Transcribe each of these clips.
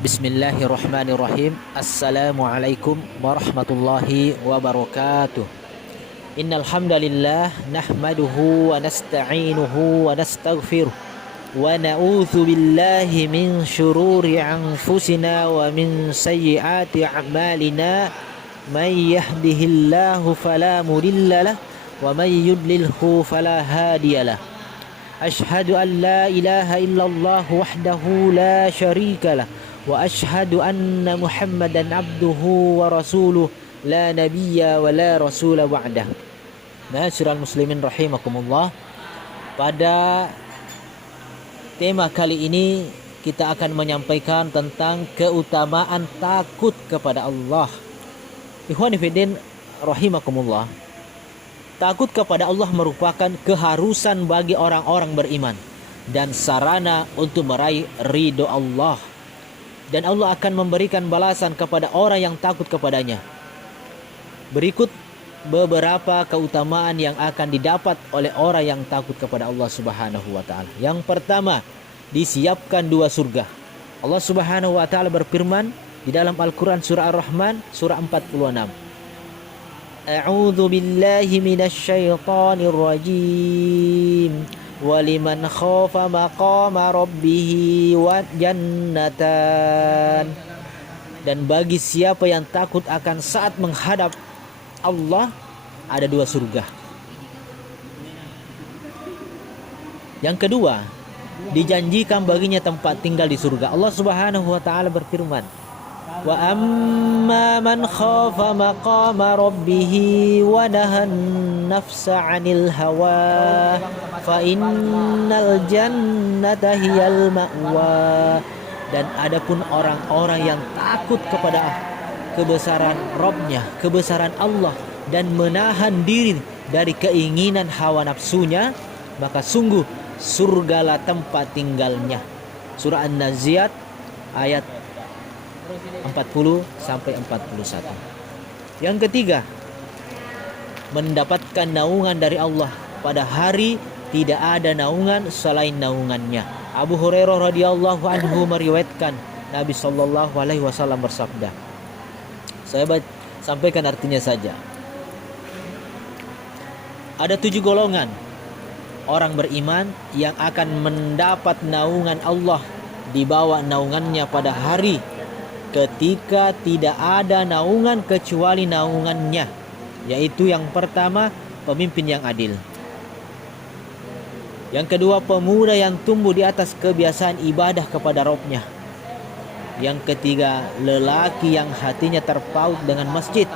Bismillahirrahmanirrahim. Assalamualaikum warahmatullahi wabarakatuh. Innal hamdalillah nahmaduhu wa nasta'inuhu wa nastaghfiruh wa na'udzu billahi min syururi anfusina wa min sayyiati a'malina. May yahdihillahu fala mudhillalah wa may yudlilhu fala hadiyalah. Ashhadu an la ilaha illallah wahdahu la syarikalah wa ashhadu anna Muhammadan abduhu wa rasuluh la nabiyya wa la rasula ba'dah. Ma'asyiral muslimin rahimakumullah. Pada tema kali ini kita akan menyampaikan tentang keutamaan takut kepada Allah. Ikhwani fillah rahimakumullah. Takut kepada Allah merupakan keharusan bagi orang-orang beriman dan sarana untuk meraih ridho Allah. Dan Allah akan memberikan balasan kepada orang yang takut kepadanya. Berikut beberapa keutamaan yang akan didapat oleh orang yang takut kepada Allah Subhanahu wa taala. Yang pertama, disiapkan 2 surga. Allah Subhanahu wa taala berfirman di dalam Al-Qur'an surah Ar-Rahman surah 46. A'udzu billahi minasy syaithanir rajim. Waliman khafa maqama rabbih wa jannatan. Dan bagi siapa yang takut akan saat menghadap Allah, ada 2 surga. Yang kedua, dijanjikan baginya tempat tinggal di surga. Allah Subhanahu wa taala berfirman, wa amma man khafa maqama rabbih wa nahan nafsa 'anil hawa fa innal jannata hiyal ma'wa. Dan adapun orang-orang yang takut kepada kebesaran Rabb-nya, kebesaran Allah, dan menahan diri dari keinginan hawa nafsunya, maka sungguh surgalah tempat tinggalnya. Surah An-Naziat ayat 40 sampai 41. Yang ketiga, mendapatkan naungan dari Allah. Pada hari tidak ada naungan selain naungannya. Abu Hurairah radhiyallahu anhu meriwayatkan Nabi sallallahu alaihi wasallam bersabda. Saya sampaikan artinya saja. Ada 7 golongan orang beriman yang akan mendapat naungan Allah, di bawah naungannya pada hari ketika tidak ada naungan kecuali naungannya, yaitu yang pertama, pemimpin yang adil. Yang kedua, pemuda yang tumbuh di atas kebiasaan ibadah kepada Rabb-nya. Yang ketiga, lelaki yang hatinya terpaut dengan masjid.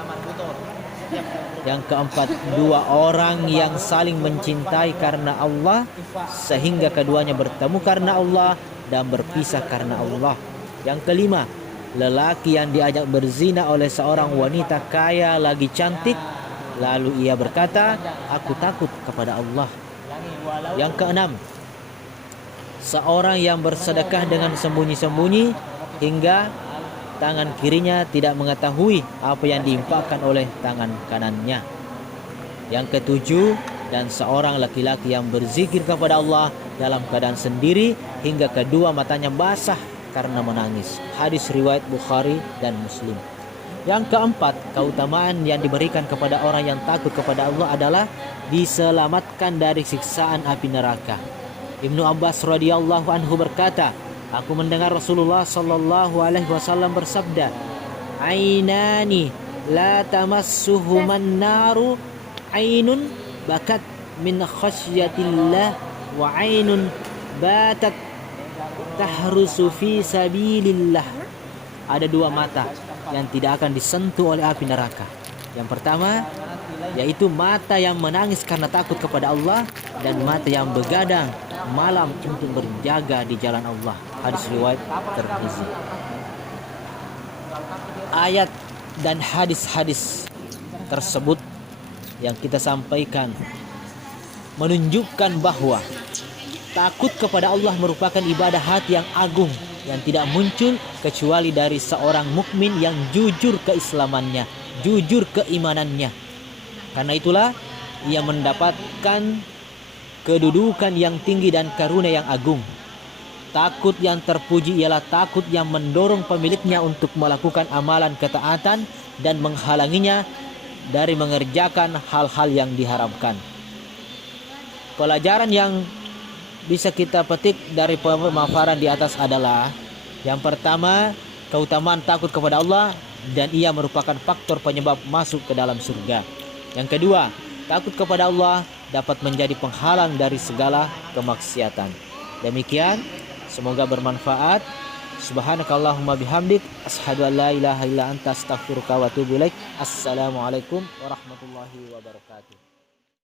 Yang keempat, 2 orang yang saling mencintai karena Allah, sehingga keduanya bertemu karena Allah dan berpisah karena Allah. Yang kelima, lelaki yang diajak berzina oleh seorang wanita kaya lagi cantik, lalu ia berkata, aku takut kepada Allah. Yang keenam, seorang yang bersedekah dengan sembunyi-sembunyi hingga tangan kirinya tidak mengetahui apa yang diinfakkan oleh tangan kanannya. Yang ketujuh, dan seorang laki-laki yang berzikir kepada Allah dalam keadaan sendiri hingga kedua matanya basah karena menangis. Hadis riwayat Bukhari dan Muslim. Yang keempat, keutamaan yang diberikan kepada orang yang takut kepada Allah adalah diselamatkan dari siksaan api neraka. Ibnu Abbas radhiyallahu anhu berkata, aku mendengar Rasulullah sallallahu alaihi wasallam bersabda, ainani la tamassuhuman naru, ainun bakat min khasyatillah wa ainun batat tahrusu fi sabilillah. Ada 2 mata yang tidak akan disentuh oleh api neraka. Yang pertama, yaitu mata yang menangis karena takut kepada Allah, dan mata yang begadang malam untuk berjaga di jalan Allah. Hadis riwayat Tirmizi. Ayat dan hadis-hadis tersebut yang kita sampaikan menunjukkan bahwa takut kepada Allah merupakan ibadah hati yang agung yang tidak muncul kecuali dari seorang mukmin yang jujur keislamannya, jujur keimanannya. Karena itulah ia mendapatkan kedudukan yang tinggi dan karunia yang agung. Takut yang terpuji ialah takut yang mendorong pemiliknya untuk melakukan amalan ketaatan dan menghalanginya dari mengerjakan hal-hal yang diharamkan. Pelajaran yang bisa kita petik dari pemaparan di atas adalah yang pertama, keutamaan takut kepada Allah dan ia merupakan faktor penyebab masuk ke dalam surga. Yang kedua, takut kepada Allah dapat menjadi penghalang dari segala kemaksiatan. Demikian, semoga bermanfaat. Subhanakallahumma bihamdik, asyhadu an la ilaha illa anta, astaghfiruka wa atubu ilaik. Assalamualaikum warahmatullahi wabarakatuh.